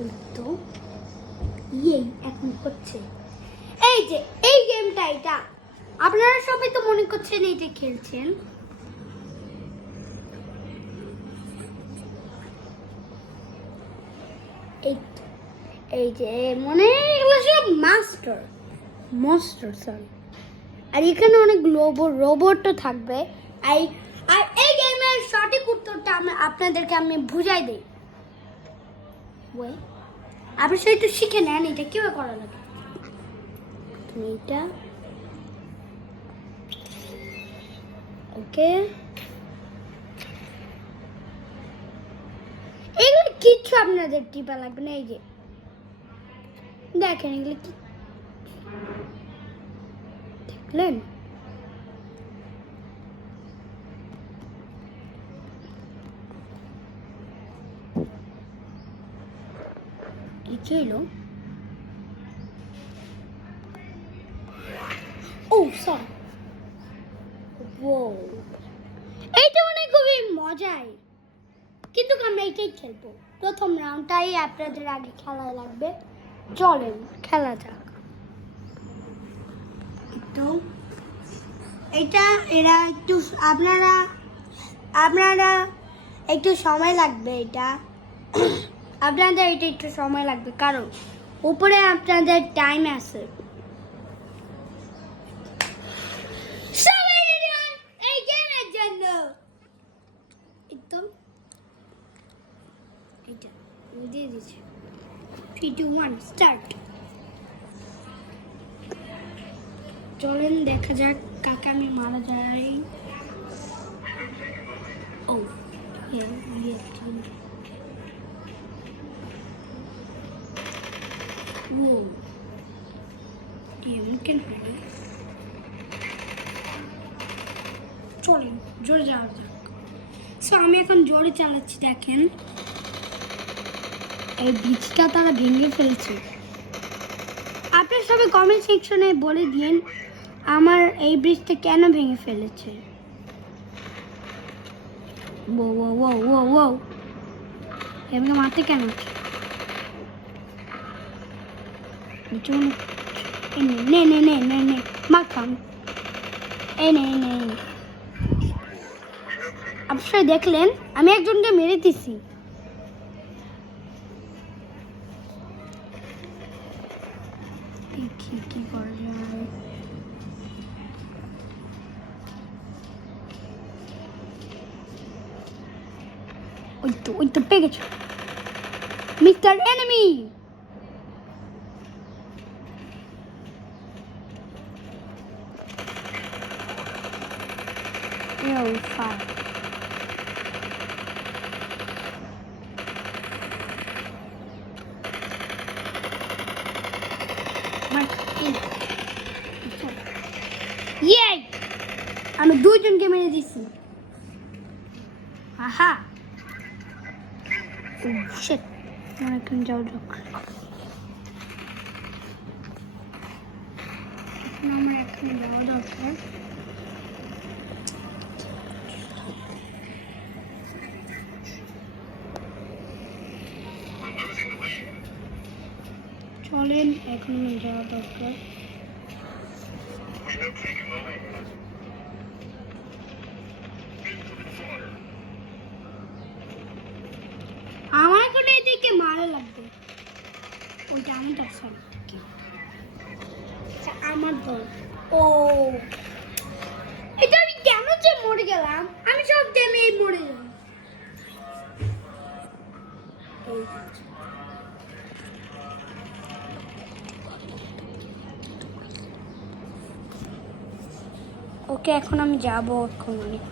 ওই তো এই এখন হচ্ছে এই যে এই গেমটা, এটা আপনারা সবাই তো মনে করছেন এইটা খেলছেন। এই যে মনে এগুলো সব মাস্টার সরি। আর এখানে অনেক রোবটও থাকবে। আর এই গেমের সঠিক উত্তরটা আপনাদেরকে আমি বুঝাই দিই। আপনি সেটা শিখে নেন এটা কিভাবে করা লাগে। তুমি এটা ওকে, এগুলো কিচ্ছু আপনাদের টিপা লাগবে না। এই যে দেখেন এগুলো কি দেখলেন, কি ছিল? ও সরি, এইটা মানে খুবই মজাই, কিন্তু আমরা এটাই খেলবো। প্রথম রাউন্ডটাই আপনাদের আগে খেলা লাগবে। চলেন খেলা যাক। তো এটা এরা একটু আপনারা একটু সময় লাগবে। এটা আপনাদের এটা একটু সময় লাগবে, কারণ উপরে আপনাদের টাইম আছে। এই গেমের জন্য একদম এটা দিয়ে দিচ্ছি। 3 2 1 স্টার্ট। চলেন দেখা যাক কাকে আমি মারা যাই। ও চলেন জোরে যাওয়া যাক। সো আমি এখন জোরে চালাচ্ছি। দেখেন এই ব্রিজটা তারা ভেঙে ফেলছে। আপনারা সবাই কমেন্ট সেকশনে বলে দিন আমার এই ব্রিজটা কেন ভেঙে ফেলেছে। ও ও ও ও ও এমনি মারতে কেন? নে নে নে নে নে মাখাম। এই নে নে, আপনারা দেখলেন আমি একজনকে মেরে দিছি। কি করা যায়? ওই তো পেয়ে গেছো মিস্টার এনিমি। আমি দুইজনকে মেরে দিচ্ছি। আহা শিট, আমার এখন যাওয়া যাক। আমার এখন যাওয়া দরকার। চলেন এখন আমার যাওয়া দরকার। আমার এখন এদিকে মারা লাগবে। ওইটা আমি দর্শন আমার দল। ও এটা আমি কেন যে মরে গেলাম? আমি সব টাইমে মরে যাই। ওকে এখন আমি যাবো এখন অনেক।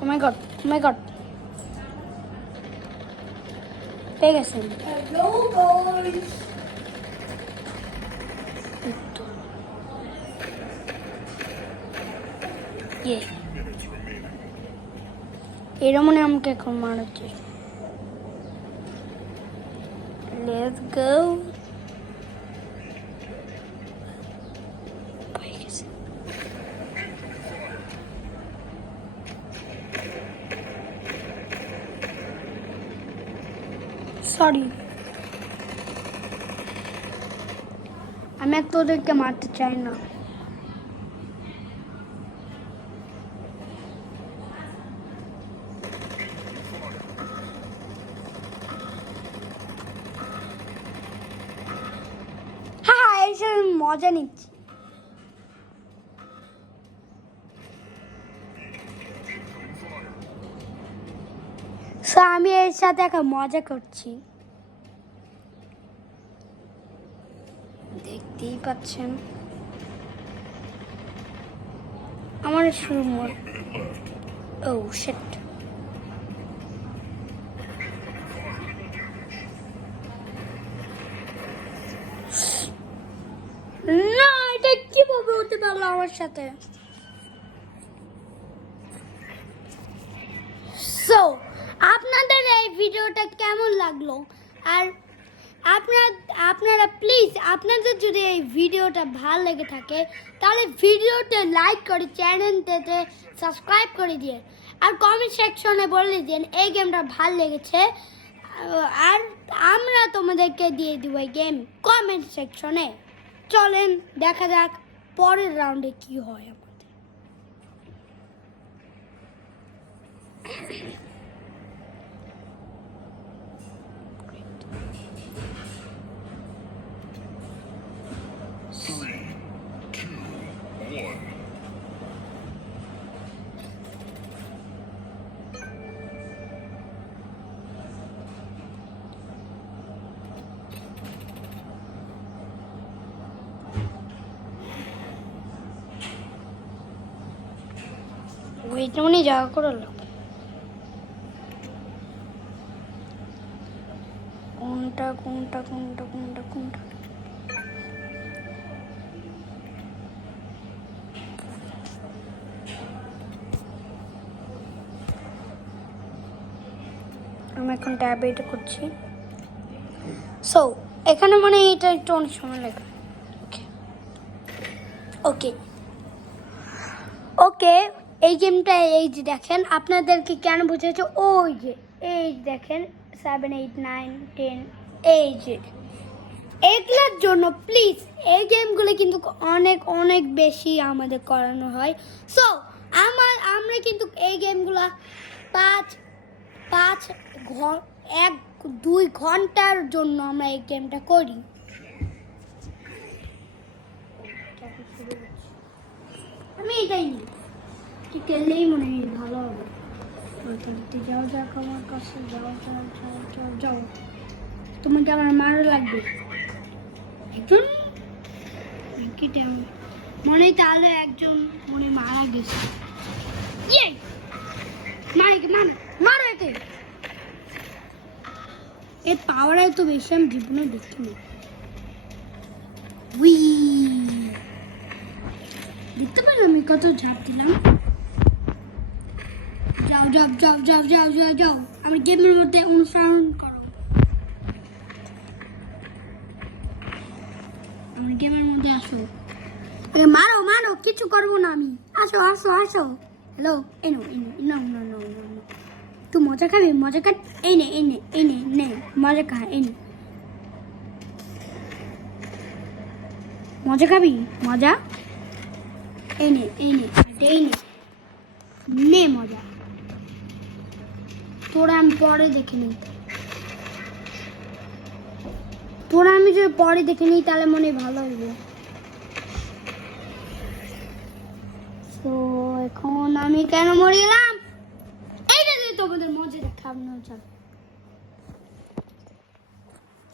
Oh my god পেয়ে গেছেন। এরা মনে আমাকে এখন মারাচ্ছে। Let's go. সরি, আমি আর তোদেরকে মারতে চাই না। হ্যাঁ, এইসব মজা নিচ্ছি। আমি এর সাথে এখন মজা করছি, দেখতেই পাচ্ছেন। আমার শুরু ও শিট, না এটা কিভাবে হতে পারলো আমার সাথে? সো আপনাদের এই ভিডিওটা কেমন লাগলো? আর আপনারা প্লিজ, আপনাদের যদি এই ভিডিওটা ভালো লেগে থাকে তাহলে ভিডিওতে লাইক করে চ্যানেলটাতে সাবস্ক্রাইব করে দিয়ে, আর কমেন্ট সেকশনে বলে দিন এই গেমটা ভালো লেগেছে, আর আমরা তোমাদেরকে দিয়ে দিব এই গেম কমেন্ট সেকশনে। চলেন দেখা যাক পরের রাউন্ডে কি হয় আমাদের। ওইটা মনে জায়গা করে কোনটা কোনটা কোনটা কোনটা কোনটা আমি এখন ট্যাব এটা করছি। সো এখানে মানে এটা একটু অনেক সময় লাগে। ওকে ওকে, এই গেমটা এই যে দেখেন, আপনাদেরকে কেন বুঝেছে, ওই যে এই দেখেন 7 8 9 10, এই যে এগুলোর জন্য প্লিজ এই গেমগুলো কিন্তু অনেক অনেক বেশি আমাদের করানো হয়। সো আমরা কিন্তু এই গেমগুলো 1-2 ঘন্টার জন্য আমরা এই গেমটা করি। আমি এটাই নিই, কি খেললেই মনে হয় ভালো হবে। যাও যাক আমার কাছে, যাও যাও যাও যাও যাও, তোমাকে আমার মারা লাগবে একজন। মনে তাহলে একজন মনে মারা গেছে। ইয়ে মারো একে, এর পাওয়ার এত বেশি আমি জীবনে দেখিনি। দেখতে পারি আমি কত ঝাড় দিলাম। যাও যাও যাও যাও যাও যাও যাও, আমি গেমের মধ্যে অনুসরণ করো, আমার গেমের মধ্যে আসো। মারো মারো, কিছু করবো না আমি, আসো আসো আসো। হ্যালো, এনো এনো নো নো নো নো, তুই মজা খাবি? মজা খা, এনে এনে এনে নে মজা খা, এনে মজা খাবি? মজা এনে এনে এনে নে মজা। তোরা আমি পরে দেখে নিই, তোরা আমি যদি পরে দেখে নিই তাহলে মনে ভালো হইবে। তো এখন আমি কেন মরে গেলাম এইটা দিয়ে তোমাদের মজা দেখাবো।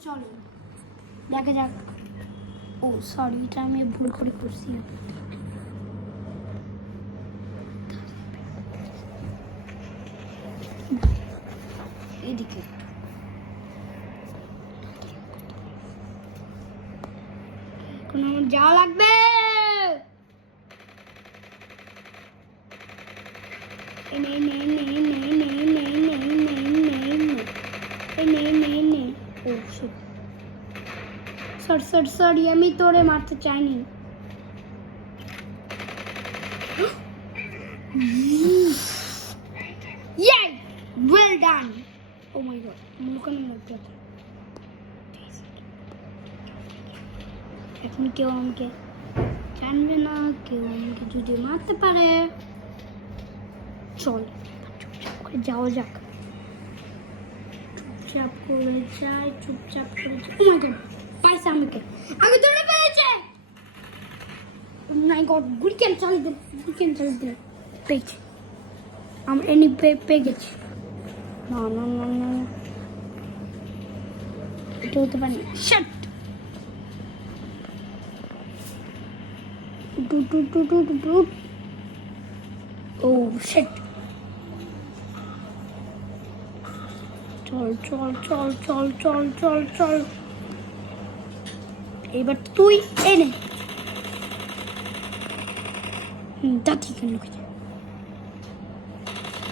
চলো দেখা যাক। ও সরি, এটা আমি ভুল করে করছি। এদিকে এখন আমার যাওয়া লাগবে। সরি, আমি তোরে মারতে চাইনি। Yay! Well done! Oh my god, মুলকানি লাগবে। এখন কেউ আমাকে জানবে না, কেউ আমাকে যদি মারতে পারে। চল চুপচাপ করে যাওয়া যাক, চুপচাপ করে যাই, চুপচাপ করে যাই। ও মাই গড, পাইছে আমাকে, আমি ধরে ফেলেছে। ও মাই গড, গুলি কেন চালিয়ে দিল, গুলি কেন চালিয়ে দিল। পেয়েছি, আমরা এনি পেয়ে গেছি। না না না না, এটা হতে পারে না। শাট, ও শিট। চল চল চল চল চল চল চল, এবার তুই এনে যা, ঠিক আছে।